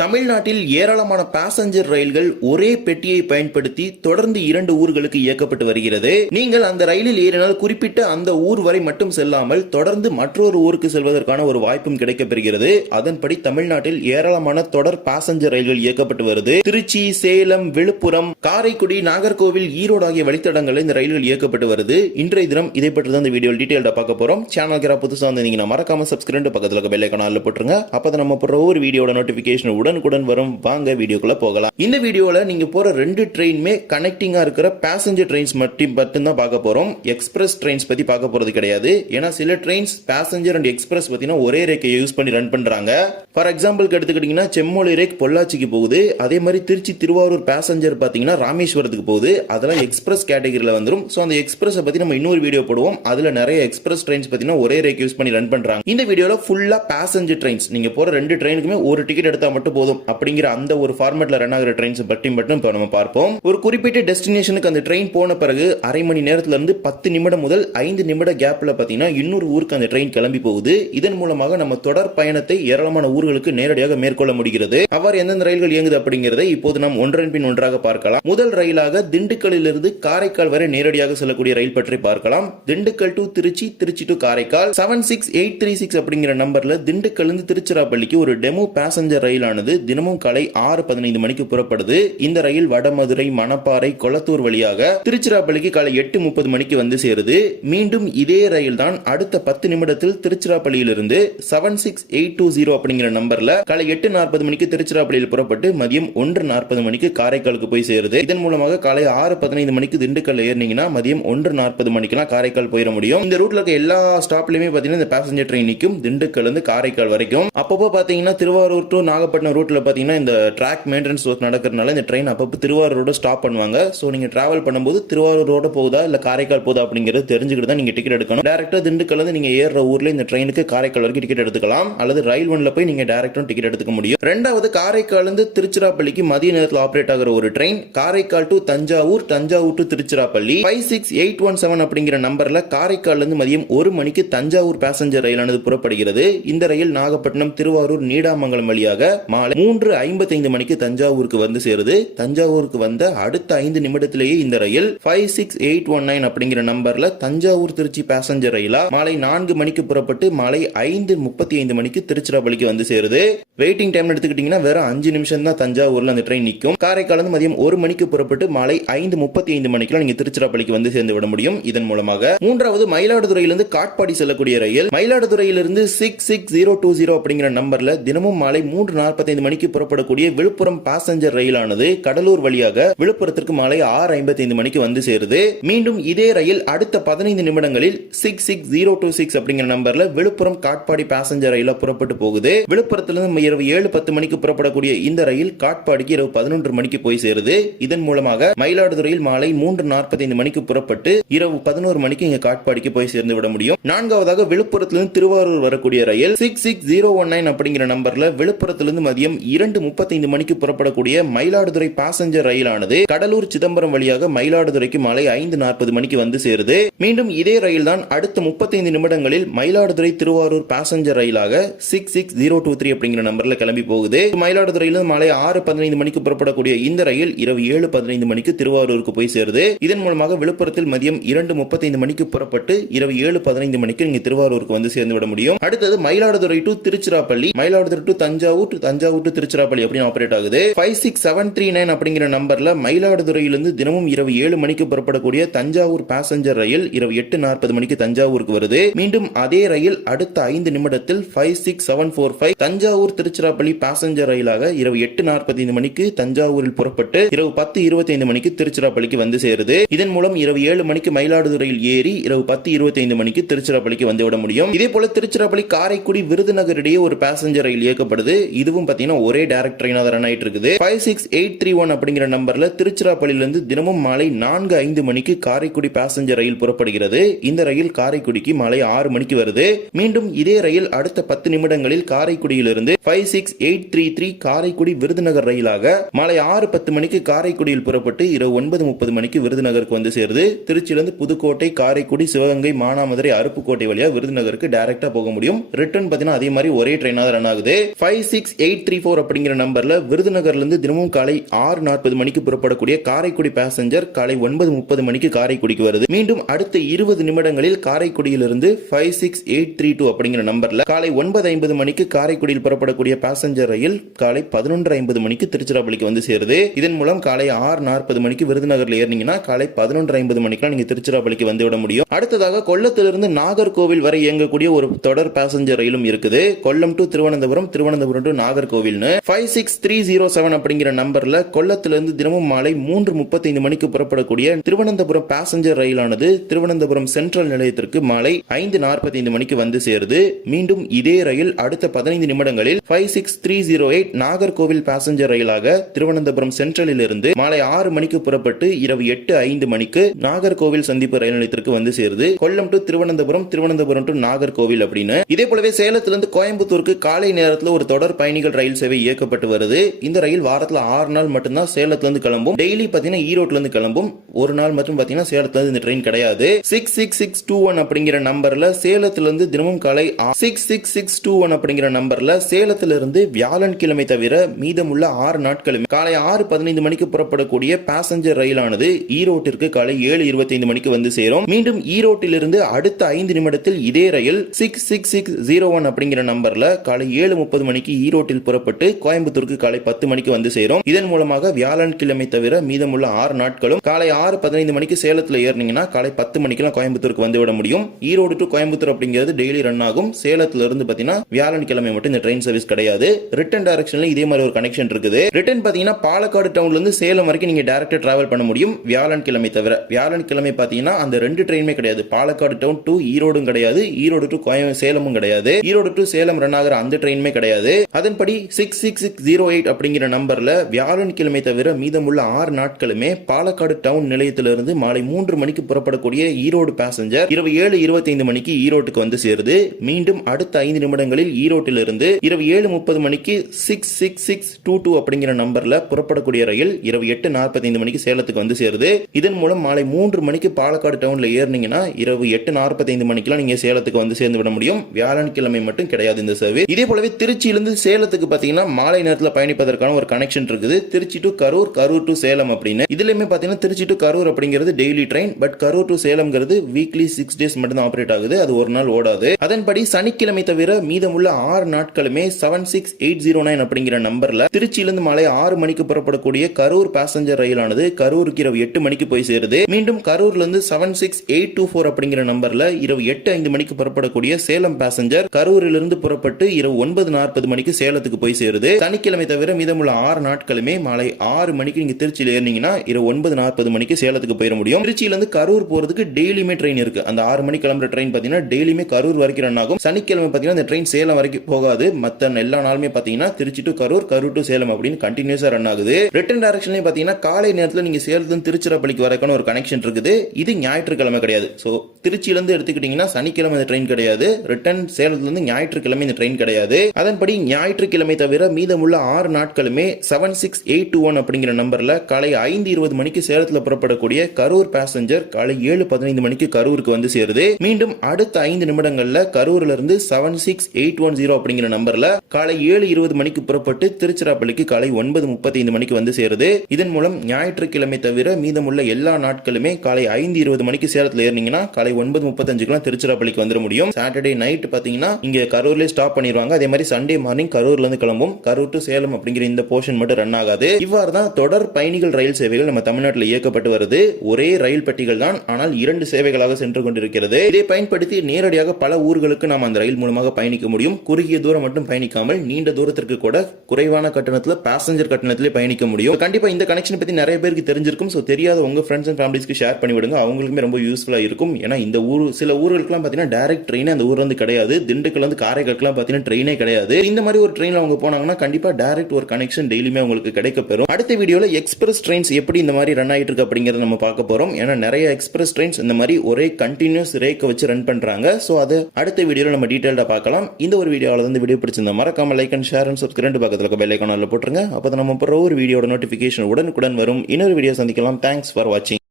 தமிழ்நாட்டில் ஏராளமான பாசஞ்சர் ரயில்கள் ஒரே பெட்டியை பயன்படுத்தி தொடர்ந்து 2 ஊர்களுக்கு இயக்கப்பட்டு வருகிறது. நீங்கள் அந்த ரயிலில் ஏறினால் குறிப்பிட்ட அந்த ஊர் வரை மட்டும் செல்லாமல் தொடர்ந்து மற்றொரு ஊருக்கு செல்வதற்கான ஒரு வாய்ப்பும் கிடைக்கப்பெறுகிறது. அதன்படி தமிழ்நாட்டில் ஏராளமான தொடர் பாசஞ்சர் ரயில்கள் இயக்கப்பட்டு வருது. திருச்சி, சேலம், விழுப்புரம், காரைக்குடி, நாகர்கோவில், ஈரோடு ஆகிய வழித்தடங்களில் இந்த ரயில்கள் இயக்கப்பட்டு வருது. இன்றைய தினம் இதை பற்றி தான் இந்த வீடியோ டீடைல்டா பார்க்க போறோம். சேனலுக்கு புதுசா வந்தீங்கன்னா மறக்காம சப்ஸ்கிரைப் பக்கத்துல பெல் ஐகான் போட்டுருங்க. அப்பதான் நம்ம போற ஒரு வீடியோட நோட்டிபிகேஷன் உடனுக்குடன் வரும். வாங்க வீடியோக்குள்ள போகலாம். இந்த வீடியோல நீங்க போற 2 ட்ரெயினுமே கனெக்டிங்கா இருக்கிற பேசஞ்சர் ட்ரெயின்ஸ் மட்டும் தான் பார்க்க போறோம். எக்ஸ்பிரஸ் ட்ரெயின்ஸ் பத்தி பார்க்க போறது கிடையாது. ஏன்னா சில ட்ரெயின்ஸ் பேசஞ்சர் அண்ட் எக்ஸ்பிரஸ் பத்தினா ஒரே ரேக்கை யூஸ் பண்ணி ரன் பண்றாங்க. ஃபார் எக்ஸாம்பிள் எடுத்துக்கிட்டீங்கன்னா செம்மொழி ரேக் பொள்ளாச்சிக்கு போகுது. அதே மாதிரி திருச்சி திருவாரூர் பேசஞ்சர் பாத்தீங்கன்னா ராமேஸ்வரத்துக்கு போகுது. அதெல்லாம் எக்ஸ்பிரஸ் கேட்டகரியில வந்துரும். சோ அந்த எக்ஸ்பிரஸ் பத்தி நம்ம இன்னொரு வீடியோ போடுவோம். அதுல நிறைய எக்ஸ்பிரஸ் ட்ரெயின்ஸ் பத்தினா ஒரே ரேக் யூஸ் பண்ணி ரன் பண்றாங்க. இந்த வீடியோல ஃபுல்லா பேசஞ்சர் ட்ரெயின்ஸ், நீங்க போற 2 ட்ரெயினுக்குமே ஒரு டிக்கெட் எடுத்தா மட்டும் போதும் அப்படிங்கிற அந்த ஒரு ஃபார்மேட்ல ரன் ஆகிற ட்ரெயின்ஸ் பற்றி மட்டும் இப்ப நம்ம பார்ப்போம். ஒரு குறிப்பிட்ட டெஸ்டினேஷனுக்கு அந்த ட்ரெயின் போன பிறகு அரை மணி நேரத்துல இருந்து 10 நிமிடம் முதல் 5 நிமிட கேப்ல பாத்தீங்கன்னா இன்னொரு ஊருக்கு அந்த ட்ரெயின் கிளம்பி போகுது. இதன் மூலமாக நம்ம தொடர் பயணத்தை ஏராளமான ஊர்களுக்கு நேரடியாக மேற்கொள்ள முடிகிறது. அவ்வாறு எந்தெந்த ரயில்கள் இயங்குது அப்படிங்கறதை இப்போது நாம் ஒன்றன் பின் ஒன்றாக பார்க்கலாம். முதல் ரயிலாக திண்டுக்கல்லில் இருந்து காரைக்கால் வரை நேரடியாக செல்லக்கூடிய ரயில் பற்றி பார்க்கலாம். திண்டுக்கல் டு திருச்சி, திருச்சி டு காரைக்கால் 76836 அப்படிங்கிற நம்பர்ல திண்டுக்கல் இருந்து திருச்சிராப்பள்ளிக்கு ஒரு டெமோ பேசஞ்சர் ரயிலானது தினமும் காலை 6:15 மணிக்கு புறப்படுது. இந்த ரயில் வடமதுரை, மணப்பாறை, கொளத்தூர் வழியாக திருச்சிராப்பள்ளிக்கு காலை 8:30 மணிக்கு வந்து சேருது. மீண்டும் இதே ரயில் தான் அடுத்த 10 நிமிடத்தில் திருச்சிராப்பள்ளியிலிருந்து 76820 அப்படிங்கிற நம்பர்ல காலை 8:40 மணிக்கு திருச்சிராப்பள்ளியில் புறப்பட்டு மதியம் 1:40 மணிக்கு காரைக்காலுக்கு போய் சேருது. இதன் மூலமாக காலை 6:15 மணிக்கு திண்டுக்கல் ஏறினீங்கன்னா மதியம் 1:40 மணிக்கெல்லாம் காரைக்கால் போயிட முடியும். இந்த ரூட்ல இருக்க எல்லா ஸ்டாப்லயுமே பாத்தீங்கன்னா இந்த பேசஞ்சர் ட்ரெயின் நிற்கும் திண்டுக்கல் இருந்து காரைக்கால் வரைக்கும். அப்பப்போ பாத்தீங்கன்னா திருவாரூர் டு நாகப்பட்டினம் ரூட்ல பாத்தீங்கன்னா இந்த ட்ராக் மெயின்டெனன்ஸ் ஒர்க் நடக்கிறதுனால இந்த ட்ரெயின் அப்பப்போ திருவாரூரோட ஸ்டாப் பண்ணுவாங்க. சோ நீங்க டிராவல் பண்ணும்போது திருவாரூரோட போகுதா இல்ல காரைக்கால் போகுதா அப்படிங்கிறது தெரிஞ்சுக்கிட்டு தான் நீங்க டிக்கெட் எடுக்கணும். டைரக்டா திண்டுக்கல்ல இருந்து நீங்க ஏறுற ஊர்ல இந்த ட்ரெயினுக்கு காரைக்கால் வரைக்கும் டிக்கெட் எடுத்துக்கலாம். அல்லது ரயில் ஒன்ல போய் நீங்க டைரக்டா டிக்கெட் எடுத்துக்க முடியும். ரெண்டாவது காரைக்கால் இருந்து திருச்சிராப்பள்ளிக்கு மதிய நேரத்தில் ஆபரேட் ஆகிற ஒரு train Karaikal to Thanjavur, Thanjavur to Tiruchirappalli 56817 அப்படிங்கிற நம்பர்ல காரைக்கால் இருந்து மதியம் 1 மணிக்கு தஞ்சாவூர் பேசஞ்சர் ரயிலானது புறப்படுகிறது. இந்த ரயில் நாகப்பட்டினம், திருவாரூர், நீடாமங்கலம் வழியாக மாலை 3:55 மணிக்கு தஞ்சாவூருக்கு வந்து சேருது. தஞ்சாவூருக்கு வந்த அடுத்த 5 நிமிடத்திலேயே இந்த ரயில் 56819 அப்படிங்கிற நம்பர்ல தஞ்சாவூர் திருச்சி பேசஞ்சர் ரயிலா மாலை 4 மணிக்கு புறப்பட்டு மாலை 5:35 மணிக்கு திருச்சிராப்பள்ளிக்கு வந்து சேருது. வெயிட்டிங் டைம் எடுத்துக்கிட்டீங்கன்னா வேற 5 நிமிஷம் தான் தஞ்சாவூர்ல அந்த ட்ரெயின் நிற்கும். காரைக்கால் வந்து மதியம் 1 மணிக்கு புறப்பட்டு மாலை 5:35 மணிக்கு நீங்க திருச்சிராப்பள்ளிக்கு வந்து சேர்ந்து விட முடியும். இதன் மூலமாக மூன்றாவது மயிலாடுதுறையிலிருந்து காட்பாடி செல்லக்கூடிய ரயில் மயிலாடுதுறையிலிருந்து 66020 அப்படிங்கிற நம்பர்ல தினமும் மாலை 3:45 மணிக்கு புறப்படக்கூடிய விழுப்புரம் பாசஞ்சர் ரயிலானது கடலூர் வழியாக விழுப்புரத்திற்கு மாலை 6:55 மணிக்கு வந்து சேருது. மீண்டும் இதே ரயில் அடுத்த 15 நிமிடங்களில் 66026 அப்படிங்கிற நம்பர்ல விழுப்புரம் காட்பாடி பாசஞ்சர் ரயிலா புறப்பட்டு போகுது. விழுப்புரத்திலிருந்து இரவு 7:10 மணிக்கு புறப்படக்கூடிய இந்த ரயில் காட்பாடிக்கு இரவு 11 மணிக்கு போய் சேருது. இதன் மூலமாக மயிலாடுதுறையில் மாலை 3:45 மணிக்கு புறப்பட்டு இரவு 11 மணிக்கு இங்க காட்பாடிக்கு போய் சேர்ந்து விட முடியும். நான்காவதாக விழுப்புரத்திலிருந்து திருவாரூர் வரக்கூடிய ரயில் 66019 அப்படிங்கிற நம்பர்ல விழுப்புரத்திலிருந்து மதியம் 2:35 மணிக்கு புறப்படக்கூடிய மயிலாடுதுறை பாசஞ்சர் ரயிலானது கடலூர், சிதம்பரம் வழியாக மயிலாடுதுறைக்கு மாலை 5:40 மணிக்கு வந்து சேருது. மீண்டும் இதே ரயில் தான் அடுத்த 35 நிமிடங்களில் மயிலாடுதுறை திருவாரூர் பாசஞ்சர் ரயிலாக 66023 அப்படிங்கிற நம்பர்ல கிளம்பி போகுது. மயிலாடுதுறையிலிருந்து மாலை 6:15 மணிக்கு புறப்படக்கூடிய இந்த ரயில் இரவு 7:15 மணிக்கு திருவாரூருக்கு போய் சேருது. இதன் மூலமாக விழுப்புரத்தில் மதியம் 2:35 மணிக்கு புறப்பட்டு இரவு 7:15 மணிக்கு நீங்க திருவாரூருக்கு வந்து சேர்ந்து விட முடியும். அடுத்தது Mayiladuthurai to Tiruchirappalli, Mayiladuthurai to Thanjavur, Thanjavur to Tiruchirappalli அப்படின்னு ஆபரேட் ஆகுது. 56739 அப்படிங்கிற நம்பர்ல மயிலாடுதுறையிலிருந்து தினமும் இரவு 7 மணிக்கு புறப்படக்கூடிய தஞ்சாவூர் பேசஞ்சர் ரயில் இரவு 8:40 மணிக்கு தஞ்சாவூருக்கு வருது. மீண்டும் அதே ரயில் அடுத்த 5 நிமிடத்தில் 56745 தஞ்சாவூர் திருச்சிராப்பள்ளி பேசஞ்சர் ரயிலாக இரவு 8:45 மணிக்கு தஞ்சாவூரில் புறப்பட்டு இரவு 10:25 மணிக்கு திருச்சிராப்பள்ளிக்கு வந்து சேருது. இதன் மூலம் இரவு 7 மணிக்கு மயிலாடுதுறையில் ஏறி இரவு 10:25 மணிக்கு திருச்சிராப்பள்ளிக்கு வந்து விட முடியும். இதே போல திருச்சிராப்பள்ளி, காரைக்குடி, விருதுநகர் இடையே ஒரு பேசஞ்சர் ரயில் இயக்கப்படுது. இதுவும் பாத்தீங்கன்னா ஒரே டைரக்ட் ட்ரெயினா ரன் ஆயிட்டு இருக்குது. 56831 அப்படிங்கிற நம்பர்ல திருச்சிராப்பள்ளியிலிருந்து தினமும் மாலை 4:05 மணிக்கு காரைக்குடி பேசஞ்சர் ரயில் புறப்படுகிறது. இந்த ரயில் காரைக்குடிக்கு மாலை 6 மணிக்கு வருது. மீண்டும் இதே ரயில் அடுத்த 10 நிமிடங்களில் காரைக்குடியிலிருந்து 56833 காரைக்குடி விருதுநகர் ரயிலாக மாலை 6:10 மணிக்கு காரைக்குடியில் புறப்பட்டு இரவு 9:30 மணிக்கு விருதுநகருக்கு வந்து சேருது. திருச்சியிலிருந்து புதுக்கோட்டை, காரைக்குடி, சிவகங்கை, மானாமதுரை, அருப்புக்கோட்டை வழியா விருதுநகருக்கு டைரக்டா போக முடியும். ரிட்டர்ன் பாத்தீங்கன்னா அதே மாதிரி ஒரே ட்ரெயினா ரன் ஆகுது. 568 834 அப்படிங்கிற நம்பர்ல விருதுநகர்ல இருந்து தினமும் காலை 6:40 மணிக்கு புறப்படக்கூடிய காரைக்குடி பேசஞ்சர் காலை 9:30 மணிக்கு காரைக்குடிக்கு வருது. மீண்டும் அடுத்த 20 நிமிடங்களில் காரைக்குடியிலிருந்து 56832 அப்படிங்கிற நம்பர்ல காலை 9:50 மணிக்கு காரைக்குடியில் புறப்படக்கூடிய பேசஞ்சர் ரயில் காலை 11:50 மணிக்கு திருச்சிராப்பள்ளிக்கு வந்து சேருது. இதன் மூலம் காலை 6:40 மணிக்கு விருதுநகர்ல ஏறினீங்கன்னா காலை 11:50 மணிக்கு நீங்க திருச்சிராப்பள்ளிக்கு வந்து விட முடியும். அடுத்ததாக கொல்லத்திலிருந்து நாகர்கோவில் வரை இயங்கக்கூடிய ஒரு தொடர் பேசஞ்சர் ரயிலும் இருக்குது. கொல்லம் டு திருவனந்தபுரம், திருவனந்தபுரம் டு நாகர்கோவில்னு 56307 அப்படிங்கிற நம்பர்ல கொல்லத்திலிருந்து தினமும் மாலை 3:35 மணிக்கு புறப்படக்கூடிய திருவனந்தபுரம் பேசஞ்சர் ரயிலானது திருவனந்தபுரம் சென்ட்ரல் நிலையத்திற்கு மாலை 5:45 மணிக்கு வந்து சேருது. மீண்டும் இதே ரயில் அடுத்த 15 நிமிடங்களில் 56308 நாகர்கோவில் பேசஞ்சர் ரயிலாக திருவனந்தபுரம் சென்ட்ரலில் இருந்து மாலை 6 மணிக்கு புறப்பட்டு இரவு 8:05 மணிக்கு நாகர்கோவில் சந்திப்பு ரயில் நிலையத்திற்கு வந்து சேருது. கொல்லம் டு திருவனந்தபுரம், திருவனந்தபுரம் டு நாகர்கோவில் அப்படின்னு. இதே போலவே சேலத்திலிருந்து கோயம்புத்தூருக்கு காலை நேரத்தில் ஒரு தொடர் பயணிகள் ரயில் சேவை இயக்கப்பட்டு வருது. இந்த ரயில் வாரத்தில் 6 நாள் மட்டும்தான் சேலத்திலிருந்து கிளம்பும். டெய்லி பாத்தீங்கன்னா ஈரோட்ல இருந்து கிளம்பும். ஒரு நாள் மட்டும் பாத்தீங்கன்னா சேலத்துல இருந்து இந்த ட்ரெயின் கிடையாது. 66621 அப்படிங்கிற நம்பர்ல சேலத்திலிருந்து தினமும் காலை 66621 அப்படிங்கிற நம்பர்ல சேலத்திலிருந்து வியாழன்கிழமை தவிர மீதமுள்ள 6 நாட்களுமே காலை 6:15 மணிக்கு புறப்படக்கூடிய பேசஞ்சர் ரயிலானது ஈரோட்டிற்கு காலை 7:25 மணிக்கு வந்து சேரும். மீண்டும் ஈரோட்டிலிருந்து அடுத்த 5 நிமிடத்தில் இதே ரயில் 66601 அப்படிங்கிற நம்பர்ல காலை 7:30 மணிக்கு ஈரோட்டில் புறப்பட்டு கோயம்புத்தூருக்கு காலை 10 மணிக்கு வந்து சேரும். இதன் மூலமாக வியாழன்கிழமை தவிர மீதமுள்ள 6 நாட்களும் காலை 6:15 மணிக்கு சேலத்துல ஏறினீங்கன்னா காலை 10 மணிக்கு கோயம்புத்தூருக்கு வந்து விட முடியும். ஈரோடு டு கோயம்புத்தூர் அப்படிங்கிறது டெய்லி ரன் ஆகும். சேலத்துல இருந்து பாத்தீங்கன்னா வியாழன்கிழமை மட்டும் இந்த ட்ரெயின் சர்வீஸ் கிடையாது. ரிட்டன் டைரக்ஷன்ல இதே மாதிரி ஒரு கனெக்ஷன் இருக்குது. ரிட்டன் பாத்தீங்கன்னா பாலக்காடு டவுன்ல இருந்து சேலம் வரைக்கும் நீங்க டைரக்டா டிராவல் பண்ண முடியும் வியாழன்கிழமை தவிர. வியாழன்கிழமை பாத்தீங்கன்னா அந்த 2 ட்ரெயினுமே கிடையாது. பாலக்காடு டவுன் டு ஈரோடும் கிடையாது, ஈரோடு டு சேலமும் கிடையாது, ஈரோடு டு சேலம் ரன் ஆகிற அந்த ட்ரெயினுமே கிடையாது. அதன்படி 66608 அப்படிங்கிற நம்பர்ல வியாழன்கிழமை தவிர மீதமுள்ள 6 நாட்களுமே பாலக்காடு டவுன் நிலையத்திலிருந்து மாலை 3 மணிக்கு புறப்படக்கூடிய ஈரோடு பேசஞ்சர் இரவு 7:25 மணிக்கு ஈரோட்டுக்கு வந்து சேருது. மீண்டும் அடுத்த 5 நிமிடங்களில் ஈரோட்டிலிருந்து இரவு 7:30 மணிக்கு 66622 அப்படிங்கிற நம்பர்ல புறப்படக்கூடிய ரயில் இரவு 8:45 மணிக்கு சேலத்துக்கு வந்து சேருது. இதன் மூலம் மாலை 3 மணிக்கு பாலக்காடு டவுன்ல ஏறினீங்கன்னா இரவு 8:45 மணிக்கெல்லாம் நீங்க சேலத்துக்கு வந்து சேர்ந்து விட முடியும். வியாழன்கிழமை மட்டும் கிடையாது இந்த சர்வீஸ். இதே போலவே திருச்சியிலிருந்து சேலத்துக்கு பாத்தீங்கன்னா மாலை நேரத்தில் பயணிப்பதற்கான ஒரு கனெக்ஷன் இருக்குது. திருச்சி டு கரூர், கரூர் டு சேலம் அப்படின்னு. இதுலயுமே பாத்தீங்கன்னா திருச்சி டு கரூர் அப்படிங்கிறது daily train. But Karur to சேலம்ங்கிறது வீக்லி 6 டேஸ் மட்டும் தான் ஆபரேட் ஆகுது. அது ஒரு நாள் ஓடாது. அதன்படி சனிக்கிழமை தவிர மீதமுள்ள 6 நாட்களுமே 76809 அப்படிங்கிற நம்பர்ல திருச்சியிலிருந்து மாலை 6 மணிக்கு புறப்படக்கூடிய கரூர் பேசஞ்சர் ரயிலானது கரூருக்கு இரவு 8 மணிக்கு போய் சேருது. மீண்டும் கரூர்ல இருந்து 76824 அப்படிங்கிற நம்பர்ல இரவு 8:05 மணிக்கு புறப்படக்கூடிய சேலம் பேசஞ்சர் கரூரிலிருந்து புறப்பட்டு இரவு 9:40 மணிக்கு சேலத்துக்கு போய் சேருது. சனிக்கிழமை தவிர மீதமுள்ள 6 நாட்களுமே மாலை 6 மணிக்கு நீங்க திருச்சியில் ஏறினீங்கன்னா இரவு 9:40 மணிக்கு சேலத்துக்கு போயிட முடியும். திருச்சியிலிருந்து கரூர் போறதுக்கு டெய்லியுமே ட்ரெயின் இருக்கு. அந்த 6 மணிக்கு கிளம்புற ட்ரெயின் பாத்தீங்கன்னா டெய்லியுமே கரூர் வரைக்கும் ரன் ஆகும். சனிக்கிழமை பாத்தீங்கன்னா இந்த ட்ரெயின் சேலம் வரைக்கும் போகாது. மத்த எல்லா நாளுமே பாத்தீங்கன்னா திருச்சி டு கரூர், கரூர் டு சேலம் அப்படின்னு கண்டினியூஸா ரன் ஆகுது. ரிட்டன் டைரக்ஷன்லயும் பாத்தீங்கன்னா காலை நேரத்தில் நீங்க சேலத்துல திருச்சிராப்பள்ளிக்கு வரக்கான ஒரு கனெக்ஷன் இருக்குது. இது ஞாயிற்றுக்கிழமை கிடையாது. சோ திருச்சியிலிருந்து எடுத்துக்கிட்டீங்கன்னா சனிக்கிழமை இந்த ட்ரெயின் கிடையாது. ரிட்டன் சேலத்திலிருந்து ஞாயிற்றுக்கிழமை இந்த ட்ரெயின் கிடையாது. அதன்படி ஞாயிற்றுக்கிழமை தவிர மீதமுள்ள 6 நாட்களுமே 76821 அப்படிங்கிற நம்பர்ல காலை 5:20 மணிக்கு சேலத்துல புறப்படக்கூடிய கரூர் பேசஞ்சர் காலை 7:15 மணிக்கு கரூருக்கு வந்து சேருது. மீண்டும் அடுத்த 5 நிமிடங்கள்ல கரூர்ல இருந்து 76810 அப்படிங்கிற நம்பர்ல காலை 7:20 மணிக்கு புறப்பட்டு திருச்சிராப்பள்ளிக்கு காலை 9:35 மணிக்கு வந்து சேருது. இதன் மூலம் ஞாயிற்றுக்கிழமை தவிர மீதமுள்ள எல்லா நாட்களுமே காலை 5:20 மணிக்கு சேலத்துல ஏறினீங்கன்னா காலை 9:35 திருச்சிராப்பள்ளிக்கு வந்துட முடியும். சாட்டர்டே நைட் பாத்தீங்கன்னா இங்க கரூர்ல ஸ்டாப் பண்ணிடுவாங்க. அதே மாதிரி சண்டே மார்னிங் கரூர்ல இருந்து கிளம்பும். கரூர் டு சேலம் அப்படிங்கிற இந்த போர்ஷன் மட்டும் ரன் ஆகாது. இவ்வாறு தான் தொடர் பயணிகள் ரயில் சேவைகள் நம்ம தமிழ்நாட்டில் இயக்கப்பட்டு வருது. ஒரே ரயில் பெட்டிகள் தான், ஆனால் 2 சேவைகளாக சென்று கொண்டிருக்கிறது. இதை பயன்படுத்தி நேரடியாக பல ஊர்களுக்கு நாம் அந்த ரயில் மூலமாக பயணிக்க முடியும். குறுகிய தூரம் மட்டும் பயணிக்காமல் நீண்ட தூரத்திற்கு கூட குறைவான கட்டணத்தில் பேசஞ்சர் கட்டணத்திலே பயணிக்க முடியும். கண்டிப்பா இந்த கனெக்ஷன் பத்தி நிறைய பேருக்கு தெரிஞ்சிருக்கும். சோ தெரியாத உங்க ஃப்ரெண்ட்ஸ் அண்ட் ஃபேமிலிஸ்க்கு ஷேர் பண்ணி விடுங்க. அவங்களுக்குமே ரொம்ப யூஸ்ஃபுல்லா இருக்கும். ஏன்னா இந்த ஊர் சில ஊர்களுக்குலாம் பாத்தீங்கன்னா டைரக்ட் ட்ரெயின் அந்த ஊர்ல இருந்து கிடையாது. திண்டுக்கல்ல இருந்து காரைக்காலுக்குலாம் பாத்தீங்கன்னா ட்ரெயினே கிடையாது. இந்த மாதிரி ஒரு ட்ரெயின்ல அவங்க போனாங்கன்னா கண்டிப்பா டைரக்ட் ஒரு கனெக்ஷன் டெய்லியுமே உங்களுக்கு கிடைக்க பெறும். அடுத்த வீடியோல எக்ஸ்பிரஸ் ட்ரெயின்ஸ் எப்படி இந்த மாதிரி ரன் ஆயிட்டு இருக்கு அப்படிங்கறத நம்ம பார்க்க போறோம். ஏன்னா நிறைய எக்ஸ்பிரஸ் ட்ரெயின்ஸ் இந்த மாதிரி ஒரே கண்டினியூஸ் ரேக்க வச்சு ரன் பண்றாங்க. சோ அது அடுத்த வீடியோல நம்ம டீடைலா பார்க்கலாம். இந்த ஒரு வீடியோல இருந்து வீடியோ பிடிச்சிருந்தா மறக்காம like and share and subscribe பக்கத்துல இருக்க பெல் ஐகான்ல போட்டுருங்க. அப்பதான் நம்ம போற ஒரு வீடியோட நோட்டிபிகேஷன் உடனுக்குடன் வரும். இன்னொரு வீடியோ சந்திக்கலாம். தேங்க்ஸ் ஃபார் வாட்சிங்.